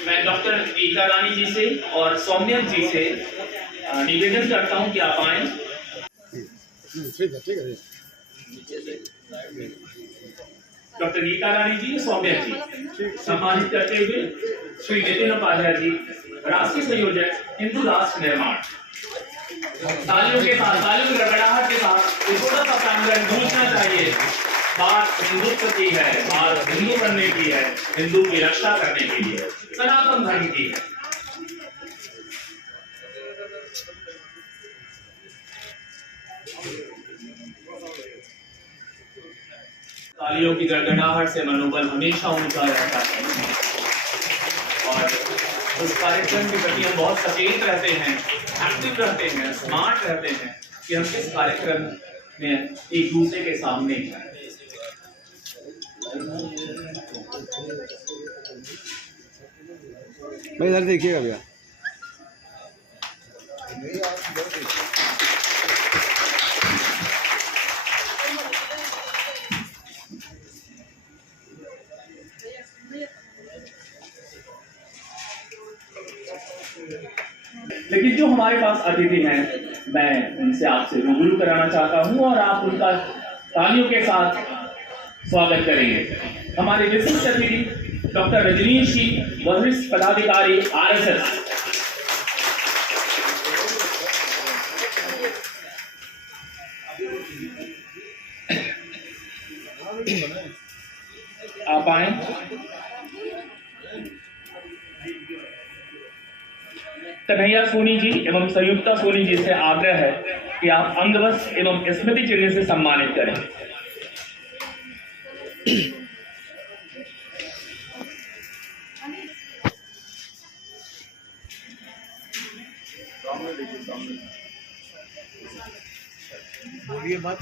मैं डॉक्टर गीता रानी जी से और सौम्या जी से निवेदन करता हूं कि आप आए। डॉक्टर गीता रानी जी, सौम्या जी सम्मानित करते हुए श्री नितिन उपाध्याय जी, राष्ट्रीय संयोजक, हिंदू राष्ट्र निर्माण। तालियों के साथ, तालियों की गड़गड़ाहट के साथ थोड़ा सा प्रांगण गूंजना चाहिए। बात हिंदुत्व की है, बात हिंदू बनने की है, हिंदू की रक्षा करने के लिए, सनातन धर्म की है। तालियों की गड़गड़ाहट से मनोबल हमेशा ऊंचा रहता है और उस कार्यक्रम के प्रति हम बहुत सचेत रहते हैं, एक्टिव रहते हैं, स्मार्ट रहते हैं कि हम किस कार्यक्रम में एक दूसरे के सामने हैं। मैं इधर देखिएगा भैया। लेकिन जो हमारे पास अतिथि हैं, मैं उनसे आपसे रूबरू कराना चाहता हूं और आप उनका तालियों के साथ स्वागत करेंगे। हमारे विशिष्ट अतिथि डॉक्टर रजनीश जी, वरिष्ठ पदाधिकारी RSS। आप आए। कन्हैया सोनी जी एवं संयुक्ता सोनी जी से आग्रह है कि आप अंगवस्त्र एवं स्मृति चिन्ह से सम्मानित करें। बोलिए बात।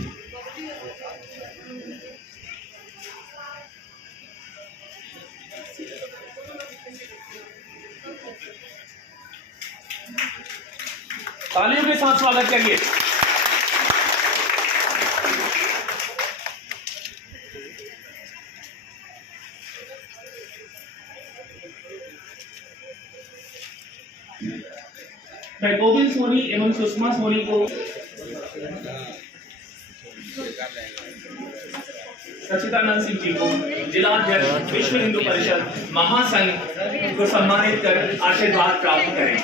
तालियों के साथ स्वागत करिए। मैं गोविंद सोनी एवं सुषमा सोनी को सचिदानंद सिंह जी को जिलाध्यक्ष विश्व हिंदू परिषद महासंघ को सम्मानित कर आशीर्वाद प्राप्त करें।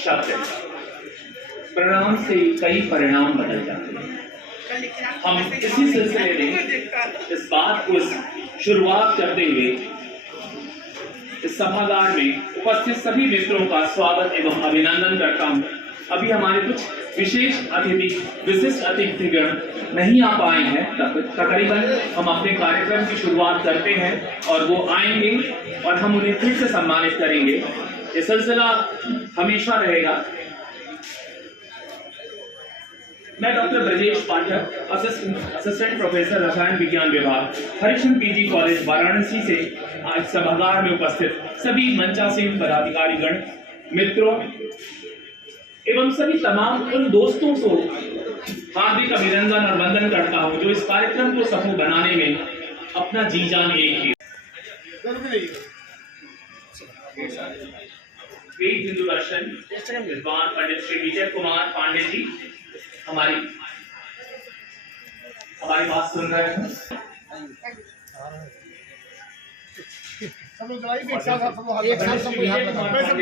शब्द प्रणाम से कई परिणाम बदल जाते हैं। हम इसी सिलसिले में इस बात को शुरुआत करते हुए इस सभागार में उपस्थित सभी मित्रों का स्वागत एवं अभिनंदन करता हूं। अभी हमारे कुछ विशेष अतिथि, विशिष्ट अतिथिगण नहीं आ पाए हैं, तकरीबन हम अपने कार्यक्रम की शुरुआत करते हैं और वो आएंगे और हम उन्हें फिर से सम्मानित करेंगे। ये सिलसिला हमेशा रहेगा। मैं doctor Brajesh Pathak, assistant professor रसायन विज्ञान विभाग, हरिश्चंद्र PG कॉलेज वाराणसी से आज सभागार में उपस्थित सभी मंचासीन पदाधिकारीगण, मित्रों एवं सभी तमाम उन दोस्तों को हार्दिक अभिनंदन और वंदन करता हूं जो इस कार्यक्रम को सफल बनाने में अपना जी जान एक किया। वेद हिंदू दर्शन विद्वान पंडित श्री विजय कुमार पांडे जी हमारी बात सुन रहे हैं। सब लोग जलाइए, एक साथ सब लोग एक साथ सबको हाथ लगा, मैं सब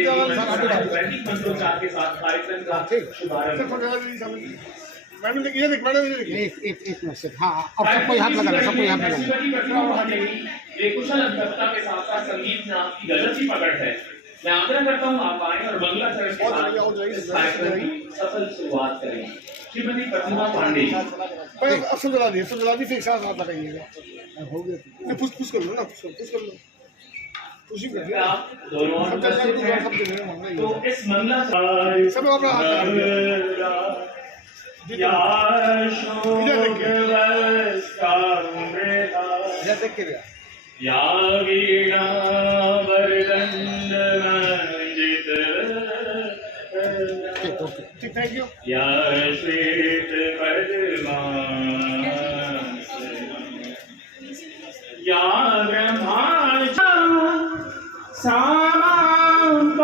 वैदिक मंत्रोच्चार के साथ कार्यक्रम का शुभारंभ। मैडम देखिए, ये देख, मैडम ये देखिए, एक मिनट से, हाँ अब सबको हाथ लगाना, सबको हाथ लगाना। शिवाजी प्रतिमा महादेवी एक कुशल अभियंता के साथ साथ संगीत में आपकी गजब की पकड़ है। मैं आग्रह करता हूँ आप आए और मंगलाचरण के साथ इस कार्यक्रम की सफल शुरुआत करें। श्रीमती प्रतिमा पांडे जी। अब सब जला दिए, सब जला दिए, फिर एक साथ हाथ लगाइएगा। हो गया, नहीं पुश कर लो ना, पुश कर लो, पुशिंग कर लो आप दोनों सब जला दिए, सब जला दिए। तो इस मंगला सब लोग अपना हाथ लगाइए। इधर देख के भैया या वीणा वरदंड मंजित ठीक, थैंक यू। या श्वेत पद्मासन या ब्रह्माचा सामापाति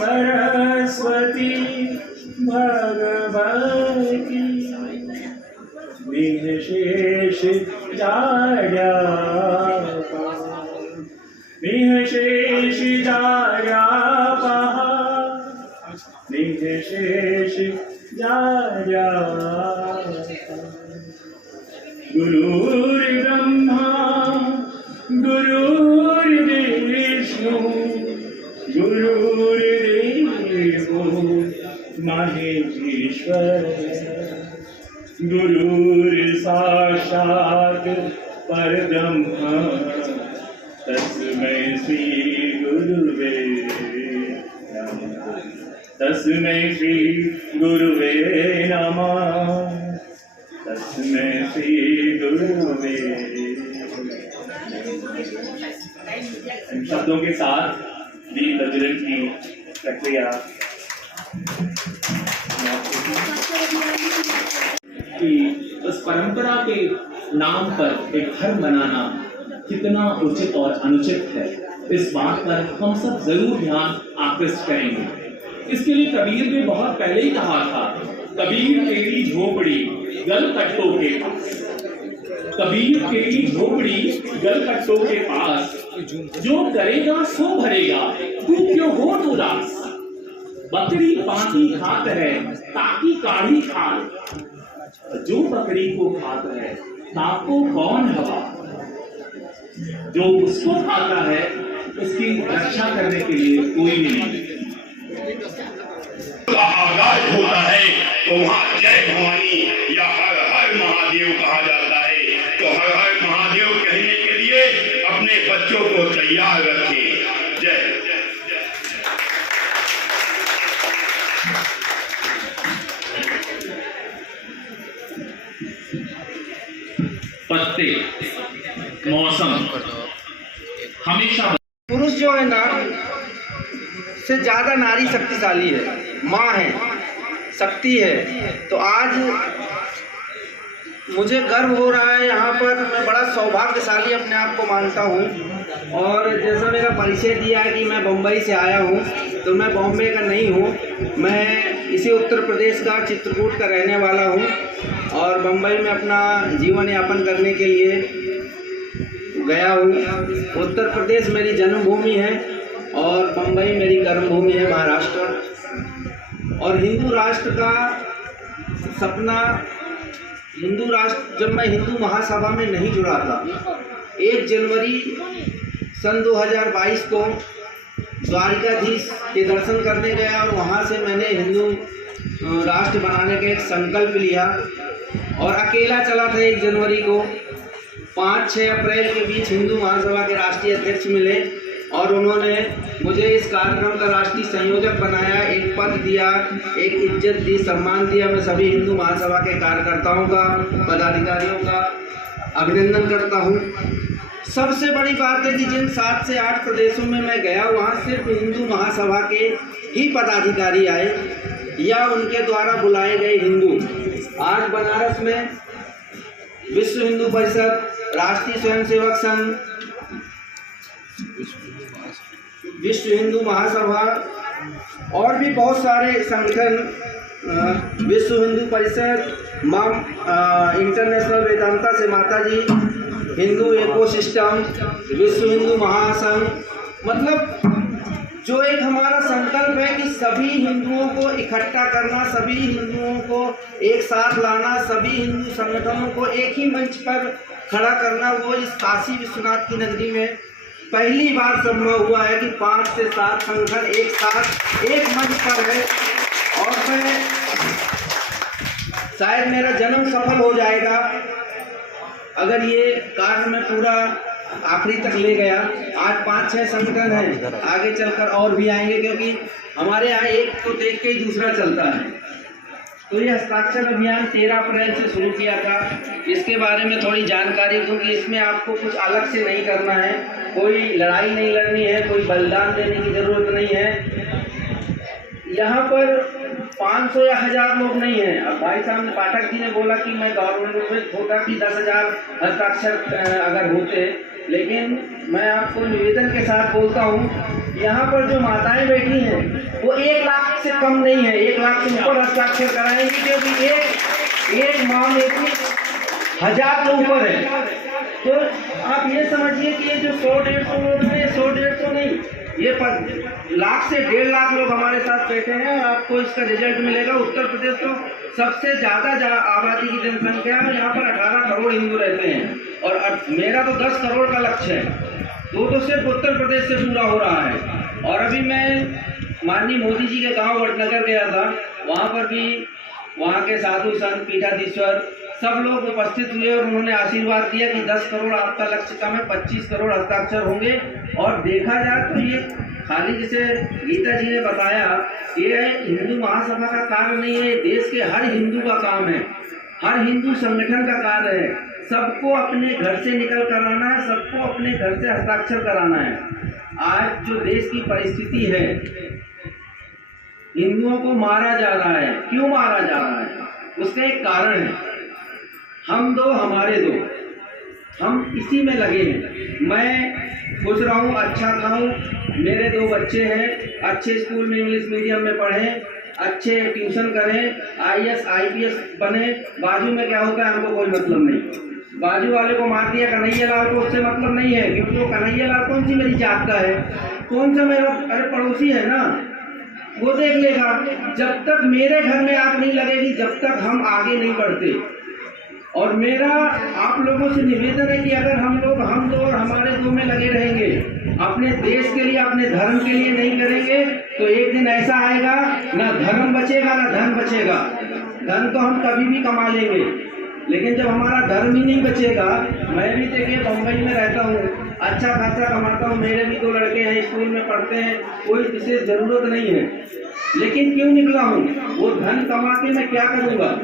सरस्वती भगवती निःशेष जाड्यापा निःशेष जाड्यापा निःशेष जाड्यापा गुरुर्ब्रह्मा गुरुर्विष्णु गुरुर्देवो महेश्वर गुरुर्साक्षात् परब्रह्म तस्मै श्री गुरुवे नमः तस्मै श्री गुरुवे नमः तस्मै श्री गुरुवे इन शब्दों के साथ दीप प्रज्वलन की प्रक्रिया कि उस परंपरा के नाम पर एक धर्म बनाना कितना उचित और अनुचित है, इस बात पर हम सब जरूर ध्यान आकृष्ट करेंगे। इसके लिए कबीर ने बहुत पहले ही कहा था, कबीर तेरी झोपड़ी गल कट्टों के पास, कबीर तेरी झोपड़ी गल कट्टों के पास, जो करेगा सो भरेगा, तू क्यों हो उदास। बकरी पाती खात है ताकि काढ़ी खाए, जो बकरी को खाता है ताको कौन हवा। जो उसको खाता है उसकी रक्षा करने के लिए कोई नहीं। आगाज होता है तो वहाँ जय भवानी या हर हर महादेव कहा जाता है। तो हर हर महादेव कहने के लिए अपने बच्चों को तैयार रखें। जय पत्ते मौसम हमेशा पुरुष जो है ना से ज्यादा नारी शक्तिशाली है, माँ है, शक्ति है। तो आज मुझे गर्व हो रहा है, यहाँ पर मैं बड़ा सौभाग्यशाली अपने आप को मानता हूँ। और जैसा मेरा परिचय दिया कि मैं बम्बई से आया हूँ, तो मैं बॉम्बे का नहीं हूँ, मैं इसी उत्तर प्रदेश का चित्रकूट का रहने वाला हूँ और बम्बई में अपना जीवन यापन करने के लिए गया हूँ। उत्तर प्रदेश मेरी जन्मभूमि है और बम्बई मेरी कर्मभूमि है, महाराष्ट्र। और हिंदू राष्ट्र का सपना, हिंदू राष्ट्र, जब मैं हिंदू महासभा में नहीं जुड़ा था, 1 जनवरी सन 2022 को द्वारिकाधीश के दर्शन करने गया और वहाँ से मैंने हिंदू राष्ट्र बनाने का एक संकल्प लिया और अकेला चला था। 1 जनवरी को 5-6 अप्रैल के बीच हिंदू महासभा के राष्ट्रीय अध्यक्ष मिले और उन्होंने मुझे इस कार्यक्रम का राष्ट्रीय संयोजक बनाया, एक पद दिया, एक इज्जत दी, सम्मान दिया। मैं सभी हिंदू महासभा के कार्यकर्ताओं का, पदाधिकारियों का अभिनंदन करता हूँ। सबसे बड़ी बात है कि जिन 7 से 8 प्रदेशों में मैं गया, वहाँ सिर्फ हिंदू महासभा के ही पदाधिकारी आए या उनके द्वारा बुलाए गए हिंदू। आज बनारस में विश्व हिंदू परिषद, राष्ट्रीय स्वयंसेवक संघ, विश्व हिंदू महासभा और भी बहुत सारे संगठन, विश्व हिंदू परिषद, इंटरनेशनल वेदांता से माता जी, हिंदू इकोसिस्टम, विश्व हिंदू महासंघ, मतलब जो एक हमारा संकल्प है कि सभी हिंदुओं को इकट्ठा करना, सभी हिंदुओं को एक साथ लाना, सभी हिंदू संगठनों को एक ही मंच पर खड़ा करना, वो इस काशी विश्वनाथ की नगरी में पहली बार संभव हुआ है कि 5 से 7 संगठन एक साथ एक मंच पर है। और मैं शायद मेरा जन्म सफल हो जाएगा अगर ये कार्य मैं पूरा आखिरी तक ले गया। आज 5-6 संगठन हैं, आगे चलकर और भी आएंगे, क्योंकि हमारे यहाँ एक को देख के ही दूसरा चलता है। तो ये हस्ताक्षर अभियान 13 अप्रैल से शुरू किया था। इसके बारे में थोड़ी जानकारी दूँ कि इसमें आपको कुछ अलग से नहीं करना है, कोई लड़ाई नहीं लड़नी है, कोई बलिदान देने की ज़रूरत नहीं है। यहाँ पर 500 या 1000 लोग नहीं हैं। अब भाई साहब ने, पाठक जी ने बोला कि मैं गवर्नमेंट में होता कि 10,000 हस्ताक्षर अगर होते, लेकिन मैं आपको निवेदन के साथ बोलता हूँ, यहाँ पर जो माताएं बैठी हैं वो 1 लाख से कम नहीं है, 1 लाख से ऊपर हस्ताक्षर कराएंगी, क्योंकि एक माह में 1000 के ऊपर है। तो आप ये समझिए कि ये जो 100-150 लोग हैं, 100-150 नहीं, ये 1 लाख से 1.5 लाख लोग हमारे साथ बैठे हैं। और आपको इसका रिजल्ट मिलेगा। उत्तर प्रदेश तो सबसे ज़्यादा आबादी की जनसंख्या है, यहाँ पर 18 करोड़ हिंदू रहते हैं, और मेरा तो 10 करोड़ का लक्ष्य है। तो सिर्फ उत्तर प्रदेश से पूरा हो रहा है। और अभी मैं माननीय मोदी जी के गांव वडनगर गया था, वहाँ पर भी वहाँ के साधु संत, पीठाधीश्वर सब लोग उपस्थित हुए और उन्होंने आशीर्वाद दिया कि 10 करोड़ आपका लक्ष्य कम है, 25 करोड़ हस्ताक्षर होंगे। और देखा जाए तो ये खाली जैसे गीता जी ने बताया, ये हिंदू महासभा का कार्य नहीं है, देश के हर हिंदू का काम है, हर हिंदू संगठन का कार्य है। सबको अपने घर से निकल कर आना है, सबको अपने घर से हस्ताक्षर कराना है। आज जो देश की परिस्थिति है, हिंदुओं को मारा जा रहा है। क्यों मारा जा रहा है? उसका एक कारण है, हम दो हमारे दो, हम इसी में लगे हैं। मैं खुश रहूं, अच्छा खाऊं, मेरे 2 बच्चे हैं, अच्छे स्कूल में इंग्लिश मीडियम में पढ़ें, अच्छे ट्यूशन करें, IAS IPS बने। बाजू में क्या होता है हमको कोई मतलब नहीं। बाजू वाले को मार दिया कन्हैया लाल को, उससे मतलब नहीं है, क्योंकि वो कन्हैया लाल कौन सी मेरी जात का है, कौन सा मेरा अरे पड़ोसी है ना, वो देख लेगा। जब तक मेरे घर में आग नहीं लगेगी, जब तक हम आगे नहीं बढ़ते। और मेरा आप लोगों से निवेदन है कि अगर हम दो और हमारे 2 में लगे रहेंगे, अपने देश के लिए, अपने धर्म के लिए नहीं करेंगे, तो एक दिन ऐसा आएगा ना धर्म बचेगा ना धन बचेगा। धन तो हम कभी भी कमा लेंगे, लेकिन जब हमारा धर्म ही नहीं बचेगा। मैं भी देखिए बम्बई में रहता हूँ, अच्छा खासा कमाता हूँ, मेरे भी 2 लड़के हैं, स्कूल में पढ़ते हैं, कोई विशेष ज़रूरत नहीं है, लेकिन क्यों निकला हूँ? वो धन कमा के मैं क्या करूँगा?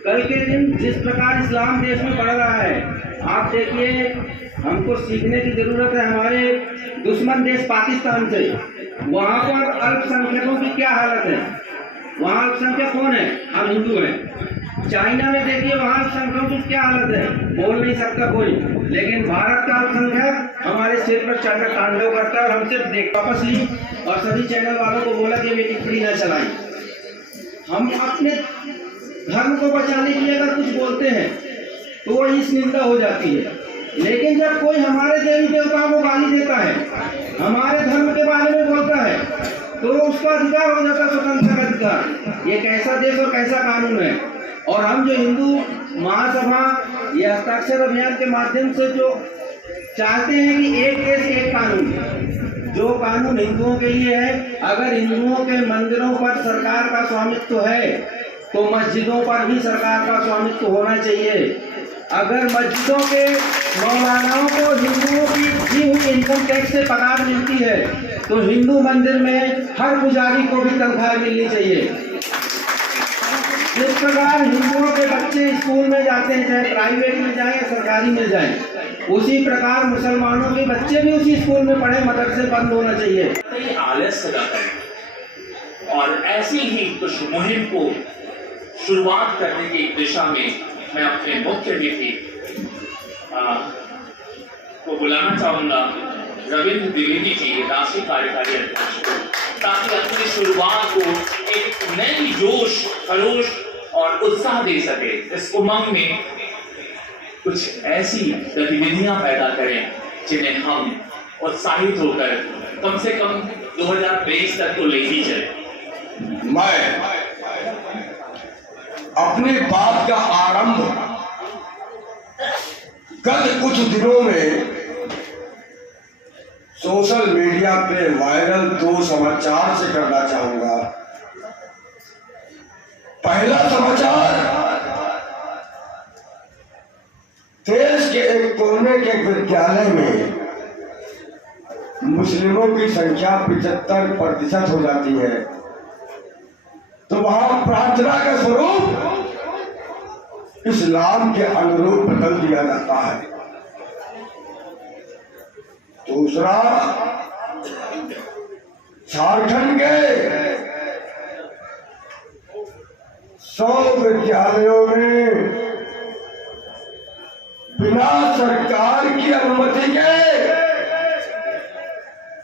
कल के दिन जिस प्रकार इस्लाम देश में बढ़ रहा है, आप देखिए, हमको सीखने की ज़रूरत है हमारे दुश्मन देश पाकिस्तान से। वहाँ पर अल्पसंख्यकों की क्या हालत है? वहाँ अल्पसंख्यक कौन है? हम हिंदू हैं। चाइना में देखिए, वहाँ अल्पसंख्यकों की क्या हालत है? बोल नहीं सकता कोई, लेकिन भारत का अल्पसंख्यक हमारे सिर पर चढ़कर तांडव करता है। और हम सिर्फ देख वापस ली और सभी चैनल वालों को बोला कि बेटी फ्री न चलाई। हम अपने धर्म को बचाने के लिए अगर कुछ बोलते हैं तो वो इस निंदा हो जाती है, लेकिन जब कोई हमारे देवी देवताओं को गाली देता है, हमारे धर्म के बारे में बोलता है, तो उसका अधिकार हो जाता है, स्वतंत्रता का अधिकार। ये कैसा देश और कैसा कानून है? और हम जो हिंदू महासभा या हस्ताक्षर अभियान के माध्यम से जो चाहते हैं कि एक देश एक कानून, जो कानून हिंदुओं के लिए है, अगर हिंदुओं के मंदिरों पर सरकार का स्वामित्व है तो मस्जिदों पर भी सरकार का स्वामित्व होना चाहिए। अगर मस्जिदों के मौलानाओं को हिंदुओं की दी हुई इनकम टैक्स से पगार मिलती है, तो हिंदू मंदिर में हर पुजारी को भी तनख्वाह मिलनी चाहिए। जिस प्रकार हिंदुओं के बच्चे स्कूल में जाते हैं, चाहे प्राइवेट में जाएं या सरकारी में जाएं, उसी प्रकार मुसलमानों के बच्चे भी उसी स्कूल में पढ़े, मदरसे बंद होना चाहिए। आलस्य न करें। और ऐसी ही कुछ मुहिम को शुरुआत करने की दिशा में मैं अपने मुख्य अतिथि को बुलाना चाहूंगा, रविंद्र द्विवेदी जी, राष्ट्रीय कार्यकारी अध्यक्ष, ताकि अपनी शुरुआत को एक नई जोश, खरोश और उत्साह दे सके। इस उमंग में कुछ ऐसी गतिविधियां पैदा करें जिन्हें हम उत्साहित होकर कम से कम 2023 तक तो ले ही चले। मैं अपनी बात का आरंभ गत कुछ दिनों में सोशल मीडिया पे वायरल 2 समाचार से करना चाहूंगा। पहला समाचार, देश के एक कोने के विद्यालय में मुस्लिमों की संख्या 75% हो जाती है, तो वहां प्रार्थना का स्वरूप इस्लाम के अनुरूप बदल दिया जाता है। दूसरा, झारखंड के 100 विद्यालयों में बिना सरकार की अनुमति के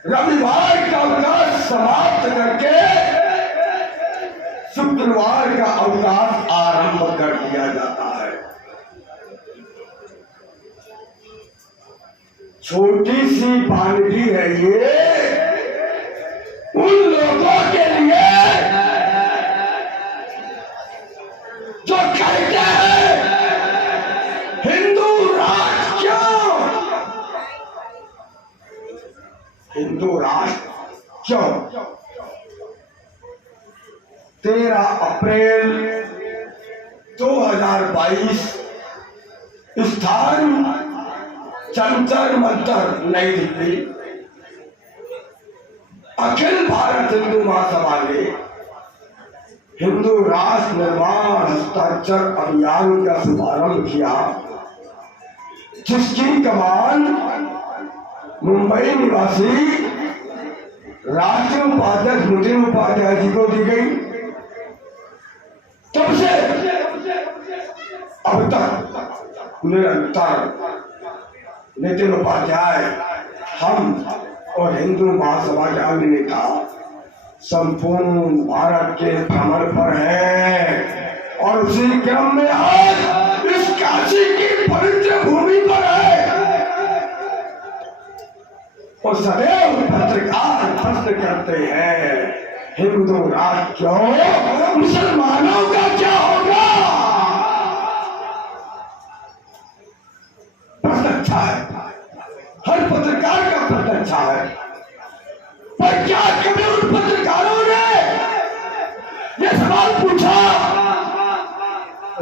रविवार का अवकाश समाप्त करके शुक्रवार का अवकाश आरंभ कर दिया जाता है। छोटी सी वानगी है ये उन लोगों के लिए जो कहते हैं हिंदू राष्ट्र क्यों, हिंदू राष्ट्र क्यों। 13 अप्रैल 2022 स्थान जंतर मंतर नई दिल्ली, अखिल भारत हिंदू महासभा ने हिंदू राष्ट्र निर्माण हस्ताक्षर अभियान का शुभारंभ किया, जिसकी कमान मुंबई निवासी राष्ट्रीय उपाध्यक्ष नितिन उपाध्याय जी को दी गई। तब से अब तक निरंतर नितिन उपाध्याय, हम और हिंदू महासभा के अन्य नेता संपूर्ण भारत के भ्रमण पर है और उसी क्रम में आज इस काशी की पवित्र भूमि पर है। और सदैव पत्रकार प्रश्न करते हैं हिंदू राष्ट्र क्यों, मुसलमानों का क्या होगा। प्रश्न अच्छा है, हर पत्रकार का प्रश्न अच्छा है, पर क्या कभी उन पत्रकारों ने यह सवाल पूछा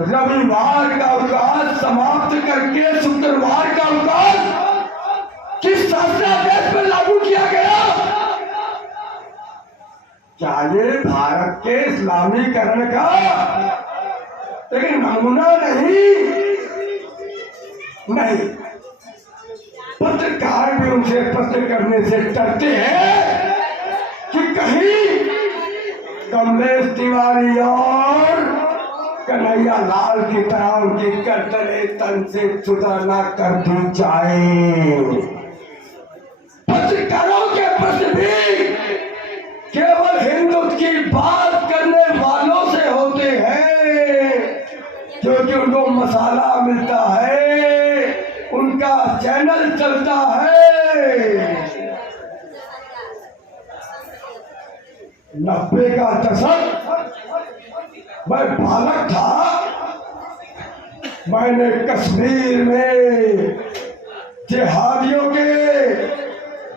रविवार का अवकाश समाप्त करके शुक्रवार का अवकाश किस शासनादेश में लागू किया गया। क्या ये भारत के इस्लामीकरण का एक नमूना नहीं। पत्रकार भी उनसे प्रश्न करने से डरते हैं कि कहीं कमलेश तिवारी और कन्हैया लाल की तरह उनकी गर्दने तन से जुदा न कर दी जाए। पत्रकारों के प्रश्न भी केवल हिंदुत्व की बात करने वालों से होते हैं, क्योंकि उनको मसाला मिलता है, उनका चैनल चलता है। 90 का दशक मैं बालक था, मैंने कश्मीर में जिहादियों के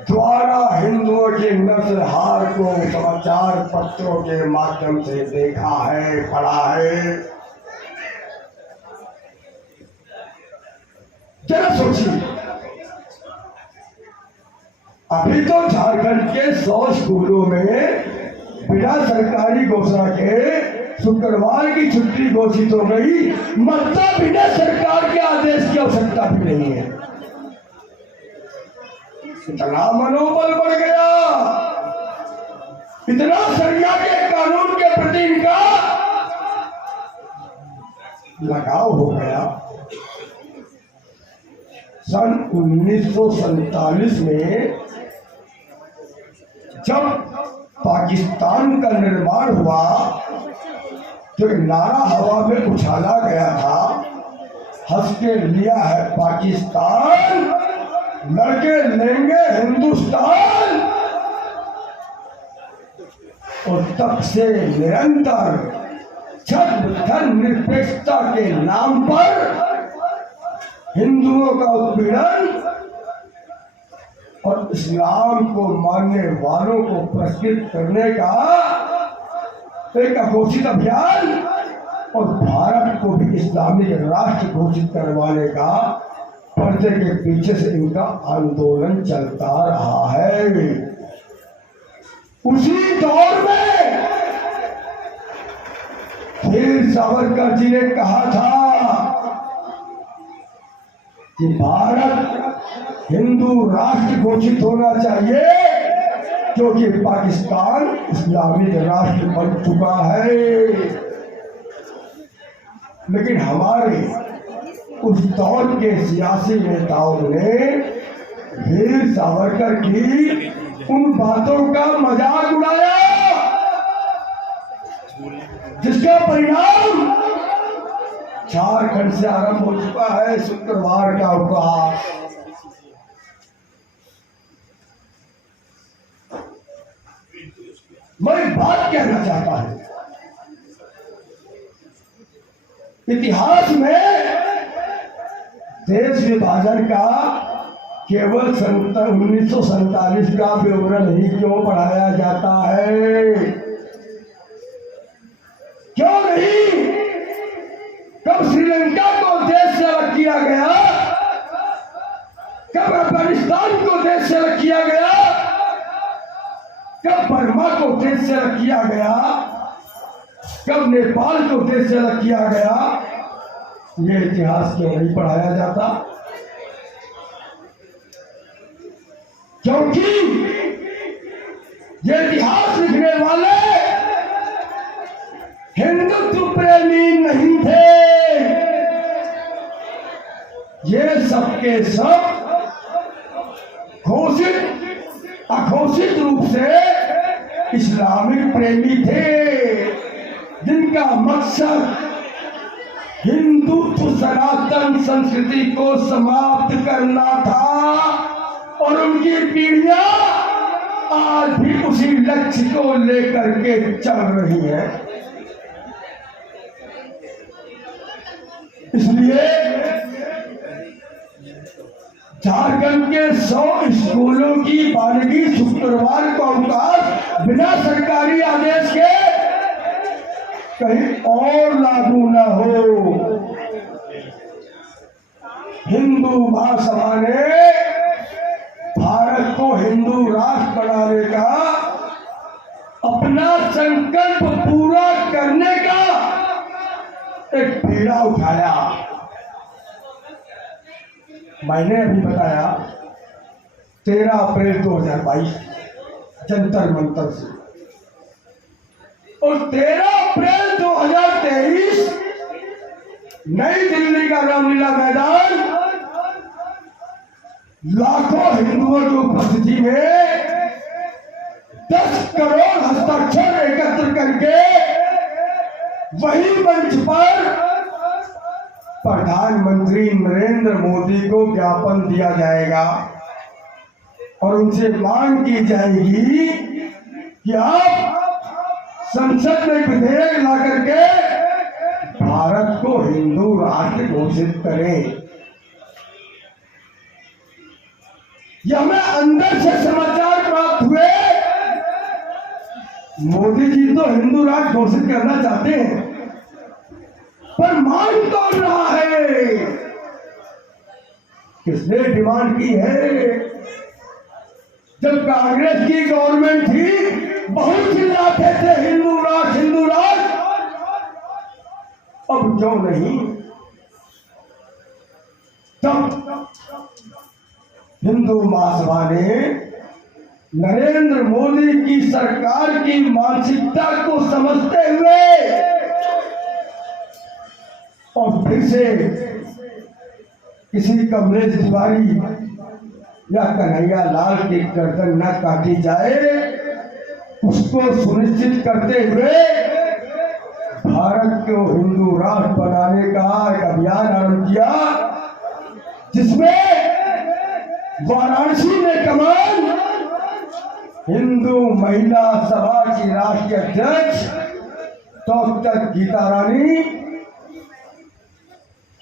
द्वारा हिंदुओं के नरसंहार को समाचार पत्रों के माध्यम से देखा है, पढ़ा है। जरा सोचिए, अभी तो झारखंड के 100 स्कूलों में बिना सरकारी घोषणा के शुक्रवार की छुट्टी घोषित हो गई, मतलब बिना सरकार के आदेश की आवश्यकता भी नहीं है। इतना मनोबल बढ़ गया, इतना शरिया के कानून के प्रति इनका लगाव हो गया। सन 1947 में जब पाकिस्तान का निर्माण हुआ तो नारा हवा में उछाला गया था, हंस के लिया है पाकिस्तान, लड़के लेंगे हिंदुस्तान। और तब से निरंतर धर्मनिरपेक्षता के नाम पर हिंदुओं का उत्पीड़न और इस्लाम को मानने वालों को पुरस्कृत करने का एक अघोषित अभियान और भारत को भी इस्लामिक राष्ट्र घोषित करवाने का पर्दे के पीछे से इनका आंदोलन चलता रहा है। उसी दौर में वीर सावरकर जी ने कहा था कि भारत हिंदू राष्ट्र घोषित होना चाहिए क्योंकि पाकिस्तान इस्लामिक राष्ट्र बन चुका है। लेकिन हमारे उस दौर के सियासी नेताओं ने वीर सावरकर की उन बातों का मजाक उड़ाया, जिसका परिणाम झारखंड से आरंभ हो चुका है शुक्रवार का उपहास। मैं बात कहना चाहता हूं, इतिहास में देश विभाजन का केवल 1947 का विवरण ही क्यों पढ़ाया जाता है? क्यों नहीं? कब श्रीलंका को देश से अलग किया गया, कब अफगानिस्तान को देश से अलग किया गया, कब बर्मा को देश से अलग किया गया, कब नेपाल को देश से अलग किया गया, ये इतिहास क्यों नहीं पढ़ाया जाता? क्योंकि ये इतिहास लिखने वाले हिंदुत्व प्रेमी नहीं थे। ये सबके सब घोषित अघोषित रूप से इस्लामिक प्रेमी थे, जिनका मकसद हिंदुत्व सनातन संस्कृति को समाप्त करना था और उनकी पीढ़ियां आज भी उसी लक्ष्य को लेकर के चल रही है। इसलिए झारखंड के 100 स्कूलों की बानगी शुक्रवार को अवकाश बिना सरकारी आदेश के कहीं और लागू न हो। हिंदू महासभा ने भारत को हिंदू राष्ट्र बनाने का अपना संकल्प पूरा करने का एक बीड़ा उठाया। मैंने अभी बताया 13 अप्रैल 2022 जंतर मंतर से, और 13 अप्रैल 2023 नई दिल्ली का रामलीला मैदान लाखों हिंदुओं की उपस्थिति में 10 करोड़ हस्ताक्षर एकत्र करके वही मंच पर प्रधानमंत्री नरेंद्र मोदी को ज्ञापन दिया जाएगा और उनसे मांग की जाएगी कि आप संसद में विधेयक ला करके भारत को हिंदू राष्ट्र घोषित करें। यह हमें अंदर से समाचार प्राप्त हुए। मोदी जी तो हिंदू राष्ट्र घोषित करना चाहते हैं, पर मांग कौन रहा है? किसने डिमांड की है? जब कांग्रेस की गवर्नमेंट थी बहुत चिल्लाते थे हिंदू राष्ट्र हिंदू राष्ट्र, अब क्यों नहीं? तब हिंदू महासभा ने नरेंद्र मोदी की सरकार की मानसिकता को समझते हुए और फिर से किसी कमलेश तिवारी या कन्हैया लाल की गर्दन न काटी जाए, उसको सुनिश्चित करते हुए भारत को हिंदू राष्ट्र बनाने का एक अभियान आरंभ किया, जिसमें वाराणसी में कमान हिंदू महिला सभा की राष्ट्रीय अध्यक्ष डॉक्टर गीता रानी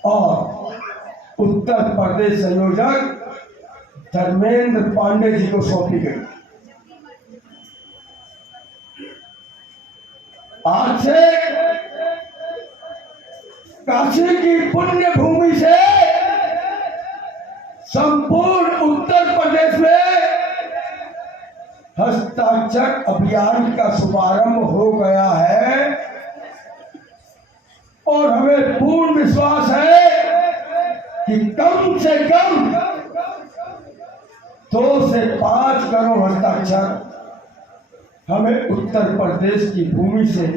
और उत्तर प्रदेश संयोजक धर्मेंद्र पांडे जी को सौंपी गई। आज से काशी की पुण्य भूमि से संपूर्ण उत्तर प्रदेश में हस्ताक्षर अभियान का शुभारंभ हो गया है और हमें पूर्ण विश्वास है कि कम से कम 2 से 5 करोड़ हस्ताक्षर हमें उत्तर प्रदेश की भूमि से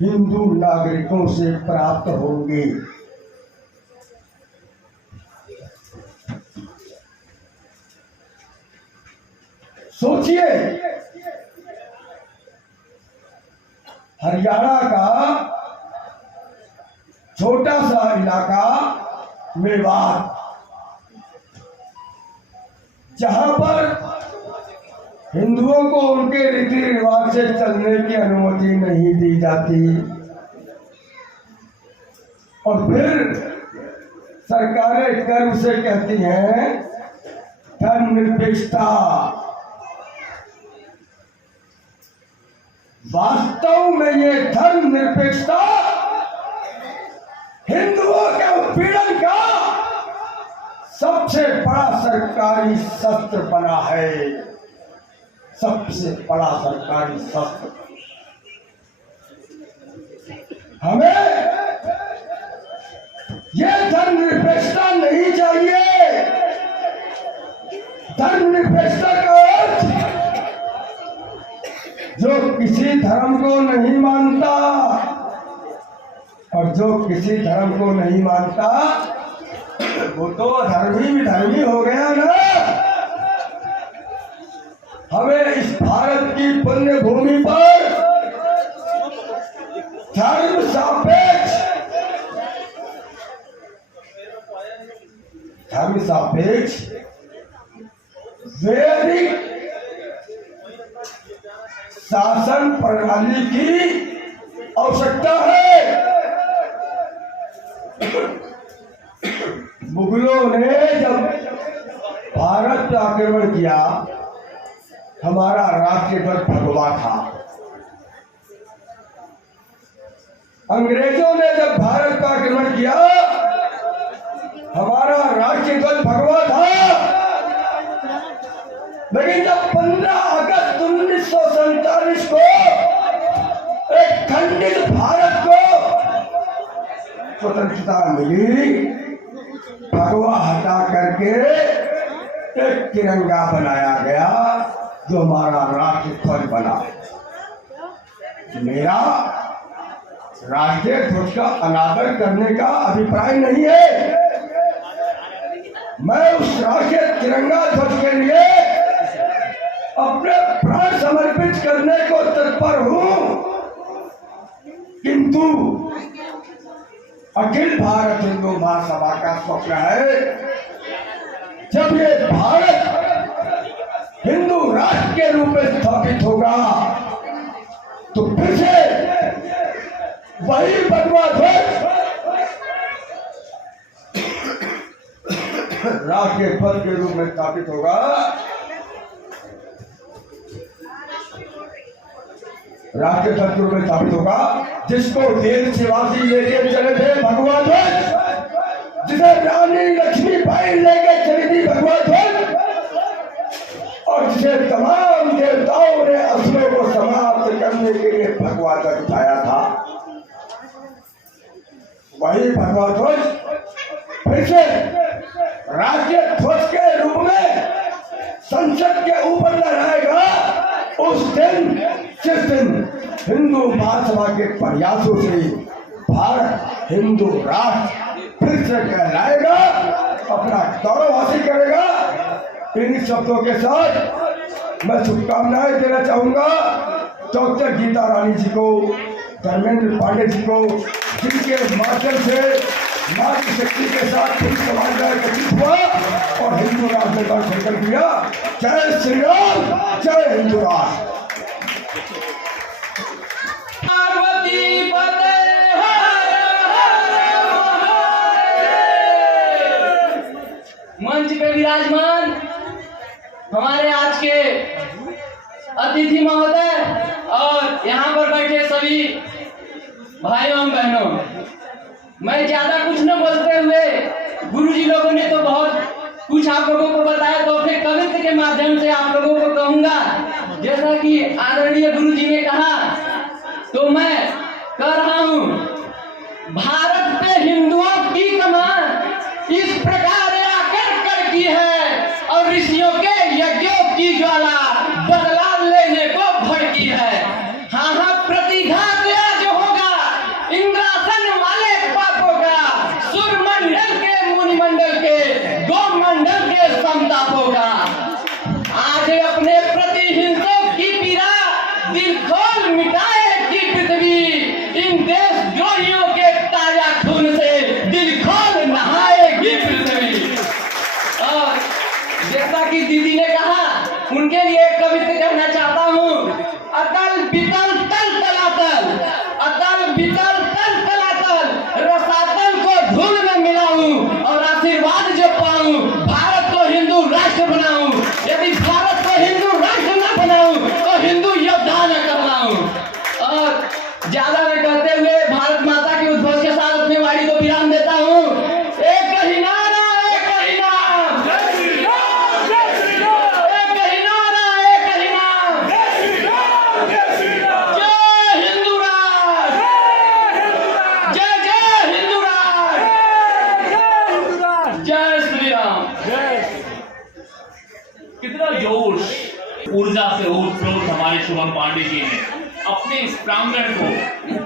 हिंदू नागरिकों से प्राप्त होंगे। सोचिए, हरियाणा का छोटा सा इलाका मेवात, जहां पर हिंदुओं को उनके रीति रिवाज से चलने की अनुमति नहीं दी जाती और फिर सरकारें गर्व से कहती हैं धर्मनिरपेक्षता। वास्तव में ये धर्मनिरपेक्षता हिंदुओं के उत्पीड़न का सबसे बड़ा सरकारी शस्त्र बना है, सबसे बड़ा सरकारी शस्त्र। हमें यह धर्मनिरपेक्षता नहीं चाहिए। धर्मनिरपेक्षता का अर्थ जो किसी धर्म को नहीं मानता, और जो किसी धर्म को नहीं मानता वो तो धर्मी हो गया ना। हमें इस भारत की पुण्य भूमि पर धर्म सापेक्ष वैदिक शासन प्रणाली की आवश्यकता है। मुगलों ने जब भारत पर आक्रमण किया, हमारा राष्ट्रीय ध्वज भगवा था। अंग्रेजों ने जब भारत पर आक्रमण किया, हमारा राष्ट्रीय ध्वज भगवा था। लेकिन जब 15 अगस्त 1947 को एक खंडित भारत को स्वतंत्रता मिली, भगवा हटा करके एक तिरंगा बनाया गया जो हमारा राष्ट्रीय ध्वज बना। मेरा राष्ट्रीय ध्वज का अनादर करने का अभिप्राय नहीं है। मैं उस राष्ट्रीय तिरंगा ध्वज के लिए अपने प्राण समर्पित करने को तत्पर हूं, किंतु अखिल भारत हिंदू महासभा का स्वप्न है जब ये भारत हिंदू राष्ट्र के रूप में स्थापित होगा तो फिर से वही भगवा ध्वज राष्ट्रीय ध्वज के रूप में स्थापित होगा। राष्ट्रीय ध्वज के रूप में स्थापित होगा जिसको देशवासी लेके चले थे भगवा ध्वज, जिसे रानी लक्ष्मीबाई लेके चली थी भगवा ध्वज, और जिसे तमाम देवताओं ने असुरों को समाप्त करने के लिए भगवा ध्वज उठाया था। वही भगवा ध्वज फिर से राज्य ध्वज के रूप में संसद के ऊपर लहराएगा उस दिन जिस दिन हिंदू महासभा के प्रयासों से भारत हिंदू राष्ट्र फिर से कहलाएगा, अपना गौरव हासिल करेगा। इन शब्दों के साथ मैं शुभकामनाएं देना चाहूंगा डॉक्टर गीता रानी जी को, धर्मेंद्र पांडे जी को, जिनके माध्यम से नारी शक्ति के साथ पुलिस कमांडर गठित हुआ और हिंदू राष्ट्र का संकल्प लिया। जय श्री राम, जय हिंदू राष्ट्र। मंच पे विराजमान हमारे आज के अतिथि महोदय और यहाँ पर बैठे सभी भाइयों एवं बहनों, मैं ज्यादा कुछ न बोलते हुए गुरुजी लोगों ने तो बहुत कुछ आप लोगों को बताया, तो अपने कवित्व के माध्यम से आप लोगों को कहूंगा, जैसा कि आदरणीय गुरुजी ने कहा तो मैं कह रहा हूँ। भारत पे हिंदुओं की कमान इस प्रकार की है और ऋषियों के यज्ञों की ज्वाला बदला लेने को भड़की है। हाँ हाँ, प्रतिघात आज होगा इंद्रासन वाले पापों का, सूर्यमंडल के, मुनिमंडल के, गोमंडल के संतापों का। आज अपने प्रतिहिंसों की पीड़ा दिल खोल मिटाएगी पृथ्वी, इन देशद्रोहियों के ताजा खून से दिल खोल नहाएगी पृथ्वी। जैसा कि दीदी ने कहा, उनके लिए कविता कहना चाहता हूँ। अतल बितल तल तलातल, अतल बितल तल तलातल, रसातल को धूल में मिलाऊं और आशीर्वाद जो पाऊं, भारत को हिंदू राष्ट्र बनाऊं। यदि भारत को हिंदू राष्ट्र न बनाऊं तो हिंदू योद्धा न कहलाऊं। और ज्यादा न कहते हुए भारत माता की उद्घोष के साथ अपनी वाणी को विराम देता हूँ। एक ही नारा, एक ही नाम, जय हिंदू राष्ट्र, जय जय हिंदू राष्ट्र, जय श्री राम। कितना जोश, ऊर्जा से ओतप्रोत हमारे शुभम पांडे जी ने अपने इस प्रांगण को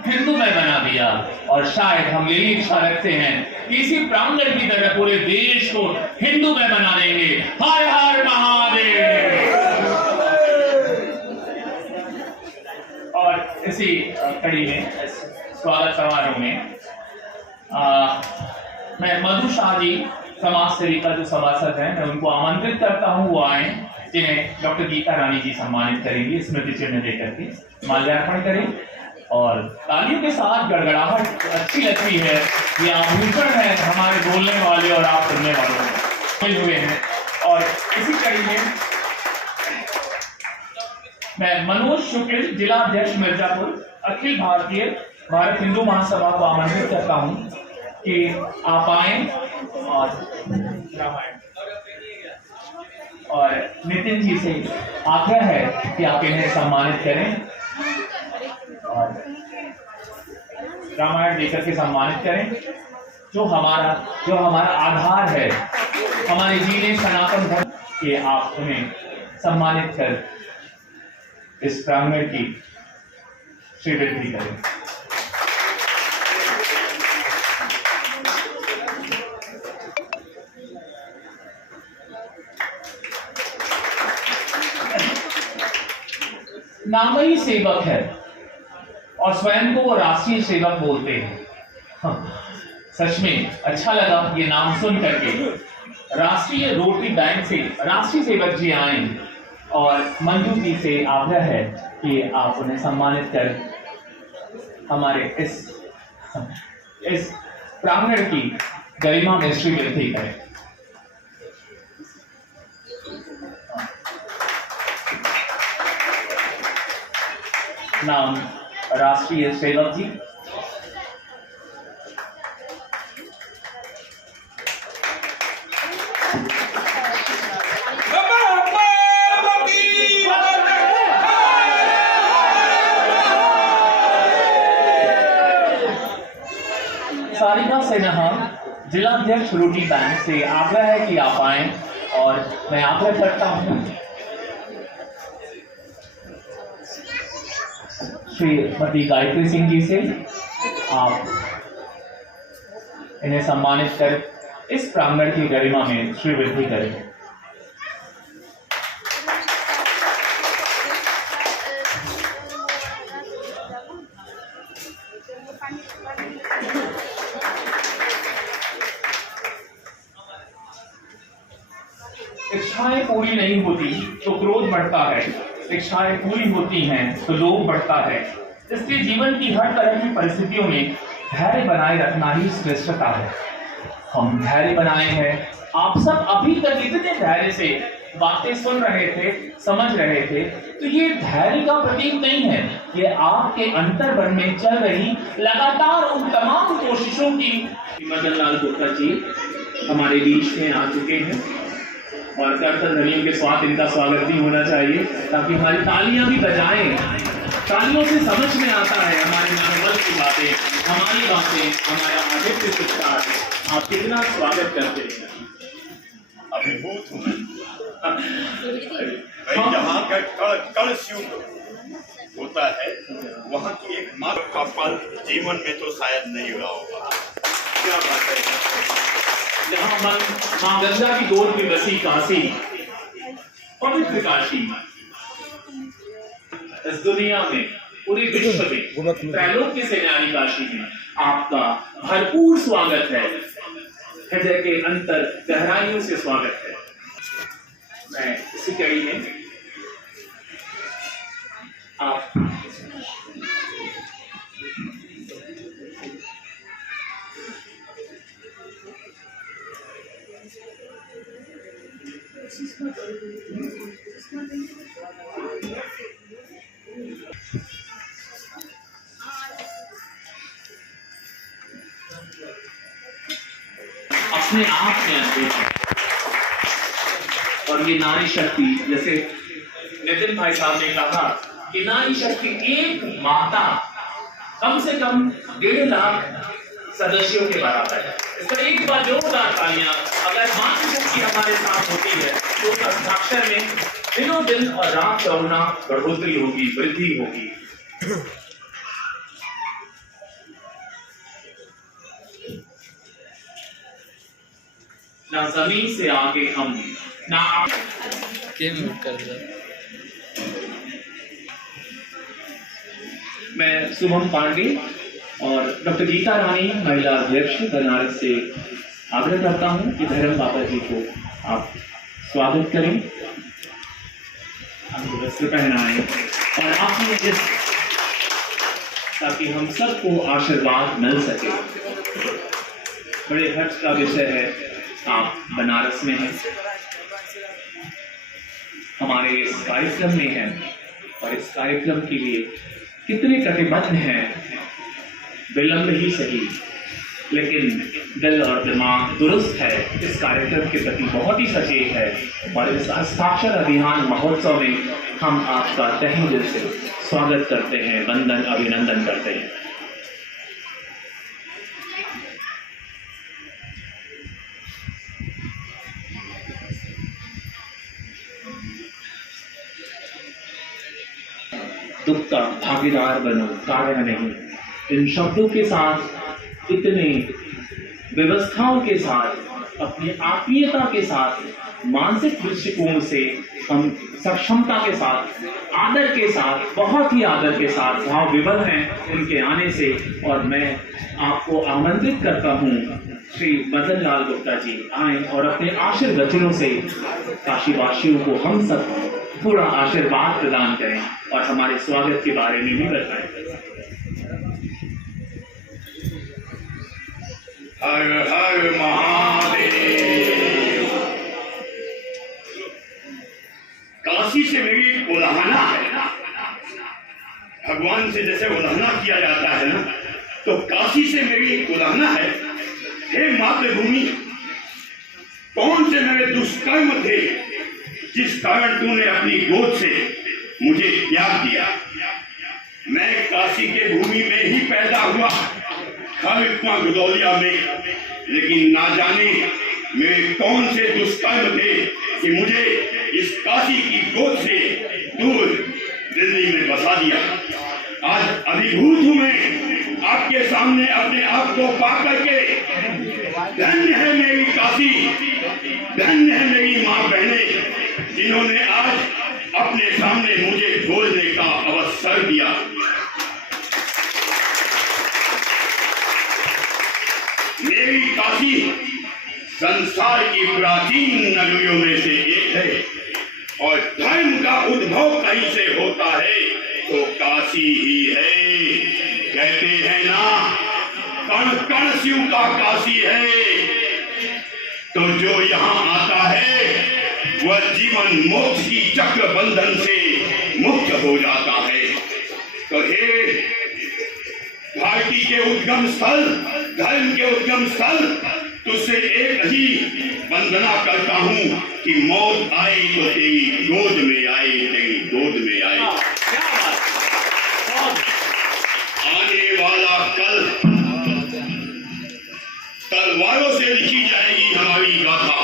हिंदूमय बना दिया। और शायद हम यही इच्छा रखते हैं कि इसी प्रांगण की तरह पूरे देश को हिंदूमय बना देंगे। हर हर महादेव। और इसी कड़ी में, स्वागत समारोह में मैं मधु शाह जी, समाज सेविका जो सभासद हैं, मैं उनको आमंत्रित करता हूँ वो आए, जिन्हें डॉक्टर गीता रानी जी सम्मानित करेंगी, स्मृति चिन्ह देकर के माल्यार्पण करें। और तालियों के साथ गड़गड़ाहट अच्छी लगती है, ये आभूषण है हमारे बोलने वाले और आप सुनने वालों हुए हैं। और इसी कड़ी में मैं मनोज शुक्ल, जिला अध्यक्ष मिर्जापुर, अखिल भारतीय भारत हिंदू महासभा को आमंत्रित करता हूं कि आप आए और नितिन जी से आग्रह है कि आप इन्हें सम्मानित करें और रामायण लेकर के सम्मानित करें, जो हमारा आधार है, हमारे जीने सनातन धर्म के। आप उन्हें सम्मानित कर इस प्रांगण की श्रीवृद्धि करें। नाम ही सेवक है और स्वयं को वो राष्ट्रीय सेवक बोलते हैं। सच में अच्छा लगा ये नाम सुन करके। राष्ट्रीय रोटरी बैंक से राष्ट्रीय सेवक जी आए और मंजू जी से आग्रह है कि आप उन्हें सम्मानित कर हमारे इस प्रांगण की गरिमा में श्रीवृद्धि करें। नाम राष्ट्रीय सेवक जी। सारिका सिन्हा, जिला अध्यक्ष रोटरी बैंक से आग्रह है कि आप आए और मैं आग्रह करता हूं श्रीमती गायत्री सिंह जी से आप इन्हें सम्मानित कर इस प्रांगण की गरिमा में श्रीवृद्धि करें। इच्छाएं पूरी नहीं होती तो क्रोध बढ़ता है, इच्छाएं पूरी होती हैं तो लोभ बढ़ता है। इसलिए जीवन की हर तरह की परिस्थितियों में धैर्य बनाए रखना ही श्रेष्ठता है। हम धैर्य बनाए हैं। आप सब अभी तक इतने धैर्य से बातें सुन रहे थे, समझ रहे थे, तो ये धैर्य का प्रतीक नहीं है, ये आपके अंतर्मन में चल रही लगातार उन तमाम कोशिशों की। मदन लाल गुप्ता जी हमारे बीच में आ चुके हैं और कर्तन ध्वनियों के साथ इनका स्वागत भी होना चाहिए ताकि हमारी तालियां भी बजाएं। तालियों से समझ में आता है हमारे मनोबल की बातें, हमारी बातें, हमारा आदित्य शिक्षा। आप कितना स्वागत करते हैं। अभिभूत हूँ मैं जहाँ का कण युग होता है वहाँ की एक माँ का पल जीवन में तो शायद नहीं हुआ होगा। क्या बात है। जहाँ माँ गंगा की गोद में बसी काशी, पवित्र काशी, इस दुनिया में, पूरे विश्व में, त्रैलोक्य से न्यारी काशी में आपका भरपूर स्वागत है। हृदय के अंतर गहराइयों से स्वागत है। मैं इसी कड़ी में आप अपने आप में अद्भुत है। और ये नारी शक्ति, जैसे नितिन भाई साहब ने कहा कि नारी शक्ति एक माता कम से कम 1.5 लाख सदस्यों के बराबर है। इसका एक बार जोरदार तालियां अगर मातृशक्ति हमारे साथ होती है तो उस हस्ताक्षर में दिनों दिन और रात चौगुना बढ़ोतरी होगी, वृद्धि होगी। ना जमीन से आगे हम ना मैं शुभम पांडे और डॉक्टर गीता रानी महिला अध्यक्ष बनारस से आग्रह करता हूं कि धर्म बाबा जी को आप स्वागत करें, हमको वस्त्र पहनाएं और आपने जिस ताकि हम सबको आशीर्वाद मिल सके। बड़े हर्ष का विषय है, आप बनारस में हैं, हमारे इस कार्यक्रम में हैं और इस कार्यक्रम के लिए कितने कटिबद्ध हैं। विलंब ही सही लेकिन दिल और दिमाग दुरुस्त है, इस कार्यक्रम के प्रति बहुत ही सचेत है। और इस हस्ताक्षर अभियान महोत्सव में हम आपका तहे दिल से स्वागत करते हैं, वंदन अभिनंदन करते हैं। दुख का भागीदार बनो, कारण नहीं। इन शब्दों के साथ, इतने व्यवस्थाओं के साथ, अपनी आत्मीयता के साथ, मानसिक दृष्टिकोण से हम सक्षमता के साथ, आदर के साथ, बहुत ही आदर के साथ भाव विवल हैं उनके आने से। और मैं आपको आमंत्रित करता हूँ श्री मदन लाल गुप्ता जी आए और अपने आशीर्वचनों से काशीवासियों को हम सब पूरा आशीर्वाद प्रदान करें और हमारे स्वागत के बारे में भी बताएं। हर हर महादेव। काशी से मेरी एक उलाहना है। भगवान से जैसे उलाहना किया जाता है ना, तो काशी से मेरी एक उलाहना है। हे मातृभूमि, कौन से मेरे दुष्कर्म थे जिस कारण तूने अपनी गोद से मुझे त्याग दिया। मैं काशी के भूमि में ही पैदा हुआ, खालिपा गुदौलिया में, लेकिन ना जाने मेरे कौन से दुष्कर्म थे कि मुझे इस काशी की गोद से दूर दिल्ली में बसा दिया। आज अभिभूत हूं मैं आपके सामने अपने आप को पा करके। धन्य है मेरी काशी, धन्य है मेरी माँ बहनें जिन्होंने आज अपने सामने मुझे बोलने का अवसर दिया। मेरी काशी संसार की प्राचीन नगरियों में से एक काशी ही है। कहते हैं ना, कण कण शिव का काशी है। तो जो यहाँ आता है वह जीवन मोक्ष की चक्र बंधन से मुक्त हो जाता है। तो हे भारती के उद्गम स्थल, धर्म के उद्गम स्थल, तुझसे एक ही वंदना करता हूँ कि मौत आए तो तेरी गोद में आए, तेरी गोद में आए। आने वाला कल तलवारों से लिखी जाएगी हमारी गाथा।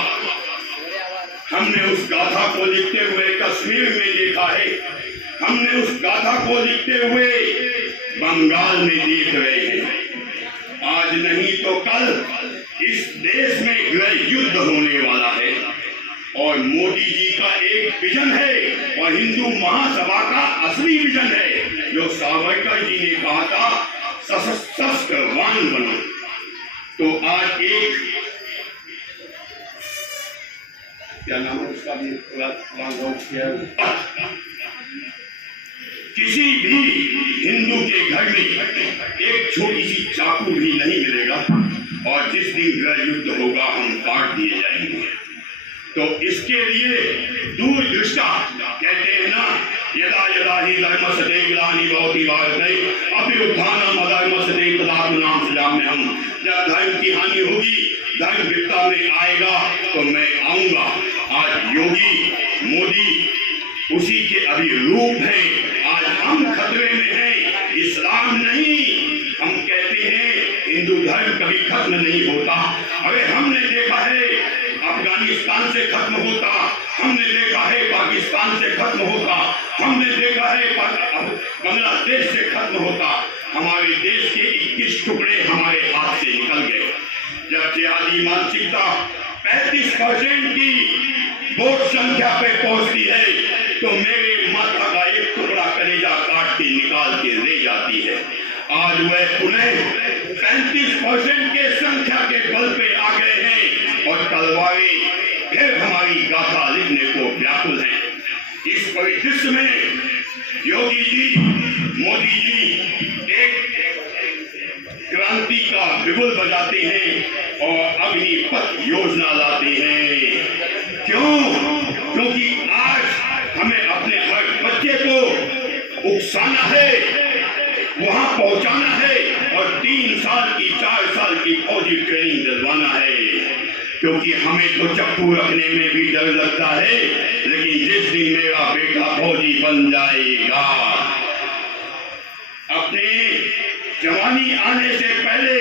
हमने उस गाथा को लिखते हुए कश्मीर में देखा है, हमने उस गाथा को लिखते हुए बंगाल में देख रहे हैं। आज नहीं तो कल इस देश में गृह युद्ध होने वाला है और मोदी जी का एक विजन है और हिंदू महासभा का असली विजन है, जो सावरकर जी ने कहा था, सशस्त्रवान बनो। तो आज एक क्या नाम है उसका भी किसी भी हिंदू के घर में एक छोटी सी चाकू भी नहीं मिलेगा और जिस दिन गृह युद्ध होगा हम काट दिए जाएंगे। तो इसके लिए दूरदृष्टा कहते हैं ना, यदा यदा ही धर्मस्य ग्लानि भवति भारते अभ्युत्थानम् अधर्मस्य तदात्मनां सृजाम्यहम्। हम जब धर्म की हानि होगी, धर्म विपदा में आएगा तो मैं आऊंगा। आज योगी मोदी उसी के अभिरूप है। आज हम खतरे में हैं, इस्लाम नहीं। हम कहते हैं हिंदू धर्म कभी खत्म नहीं होता। अरे हमने देखा है अफगानिस्तान से खत्म होता, हमने देखा है पाकिस्तान से खत्म होता, हमने देखा है बांग्लादेश से खत्म होता। हमारे देश के 21 टुकड़े हमारे हाथ से निकल गए। जब जिहादी मानसिकता 35% की वोट संख्या पे पहुंचती है तो मेरे माता का एक टुकड़ा कलेजा काट के निकाल के ले जाती है। आज वह पुनः 35% के संख्या के बल पे आ गए हैं और तलवारें फिर हमारी गाथा लिखने को व्याकुल हैं। इस परिदृश्य में योगी जी, मोदी जी एक क्रांति का बिगुल बजाते हैं और अग्निपथ योजना लाते हैं। क्यों? क्योंकि आज हमें अपने हर बच्चे को उकसाना है, वहां पहुंचाना है और 3 साल की 4 साल की फौजी ट्रेनिंग दिलवाना है। क्योंकि हमें तो चप्पू रखने में भी डर लगता है, लेकिन जिस दिन मेरा बेटा फौजी बन जाएगा, अपने जवानी आने से पहले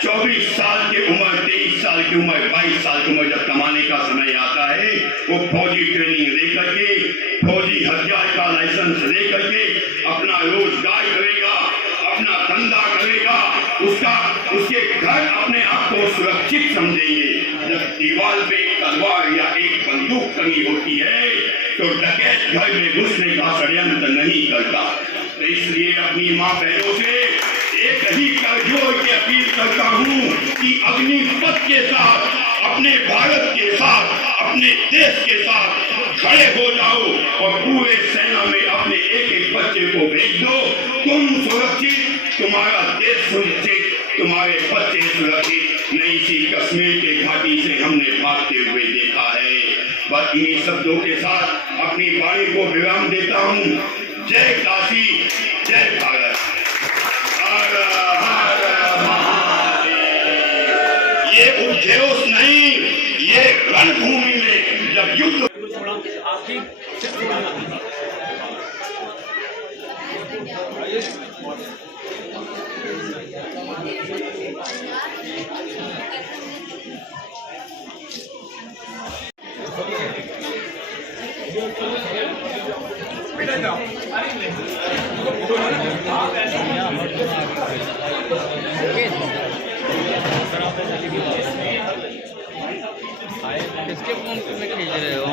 24 साल की उम्र, 23 साल की उम्र, 22 साल की उम्र जब कमाने का समय आता है, वो फौजी ट्रेनिंग लेकर के, फौजी हथियार का लाइसेंस लेकर के अपना रोजगार करेगा, अपना धंधा करेगा, उसके घर अपने आप को सुरक्षित समझेंगे। जब दीवार पे एक तलवार या एक बंदूक टंगी होती है तो डकैत घर में घुसने का षड्यंत्र नहीं करता। तो इसलिए अपनी माँ बहनों से एक ही कर जोड़ के अपील करता हूँ कि अग्निपथ के साथ, अपने भारत के साथ, अपने देश के साथ खड़े हो जाओ और पूरे सेना में अपने एक एक बच्चे को भेज दो। तुम सुरक्षित, तुम्हारा देश सुरक्षित, तुम्हारे बच्चे सुरक्षित। नई सी कश्मीर के घाटी से हमने भागते हुए देखा है। बस इन्हीं शब्दों के साथ अपनी वाणी को विराम देता हूँ। जय काशी, जय भारत। हर हर महादेव। ये उद्घोष नहीं, ये रणभूमि में जब युद्ध किसके फोन में खींच रहे हो?